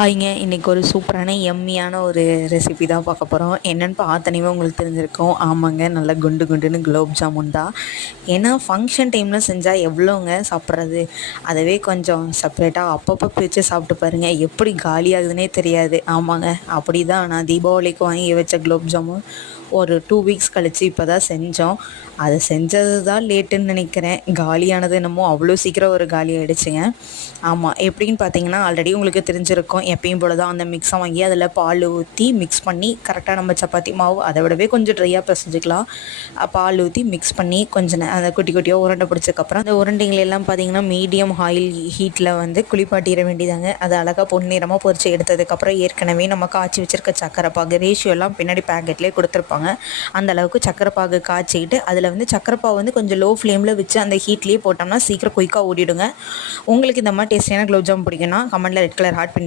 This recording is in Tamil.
ஹாய்ங்க. இன்றைக்கி ஒரு சூப்பரான எம்மியான ஒரு ரெசிபி தான் பார்க்க போகிறோம். என்னென்னு பார்த்தோன்னே உங்களுக்கு தெரிஞ்சிருக்கும். ஆமாங்க, நல்லா குண்டு குண்டுன்னு குலோப் ஜாமுன் தான். ஏன்னா ஃபங்க்ஷன் டைமில் செஞ்சால் எவ்வளோங்க சாப்பிட்றது. அதவே கொஞ்சம் செப்ரேட்டாக அப்பப்போ பிரித்து சாப்பிட்டு பாருங்கள், எப்படி காலியாகுதுன்னே தெரியாது. ஆமாங்க, அப்படி தான் நான் தீபாவளிக்கு வாங்கி வச்ச குலோப் ஜாமுன் ஒரு 2 வீக்ஸ் கழித்து இப்போ தான் செஞ்சோம். அது செஞ்சது தான் லேட்டுன்னு நினைக்கிறேன். காலியானது என்னமோ அவ்வளோ சீக்கிரம் ஒரு காலி ஆகிடுச்சுங்க. ஆமாம், எப்படின்னு பார்த்தீங்கன்னா ஆல்ரெடி உங்களுக்கு தெரிஞ்சிருக்கும். எப்பயும் போல தான் அந்த மிக்ஸை வாங்கி அதில் பால் ஊற்றி மிக்ஸ் பண்ணி கரெக்டாக நம்ம சப்பாத்தி மாவு அதை விடவே கொஞ்சம் ட்ரையாக பிசைஞ்சிக்கலாம். பால் ஊற்றி மிக்ஸ் பண்ணி கொஞ்சம் அந்த குட்டி குட்டியாக உருண்டை பிடிச்சக்கப்புறம் அந்த உருண்டைங்களெல்லாம் பார்த்தீங்கன்னா மீடியம் ஆயில் ஹீட்டில் வந்து குளிப்பாட்டிட வேண்டியதாங்க. அது அழகாக பொன்னிறமாக பொரிச்சு எடுத்ததுக்கப்புறம் ஏற்கனவே நம்ம காய்ச்சி வச்சுருக்க சக்கரை பாகு ரேஷியோலாம் பின்னாடி பேக்கெட்லேயே கொடுத்துருப்பாங்க. அந்த அளவுக்கு சக்கரை பாகு காய்ச்சிக்கிட்டு அதில் வந்து சக்கரை பாகு வந்து கொஞ்சம் லோ ஃப்ளேமில் வச்சு அந்த ஹீட்லேயே போட்டோம்னா சீக்கிரம் குயிக்காக ஓடிடுங்க. உங்களுக்கு இந்த மாதிரி டேஸ்டியான குலோப் ஜாமுன் பிடிக்குன்னா கமெண்ட்டில் ரெட் கலர் ஹார்ட் பின்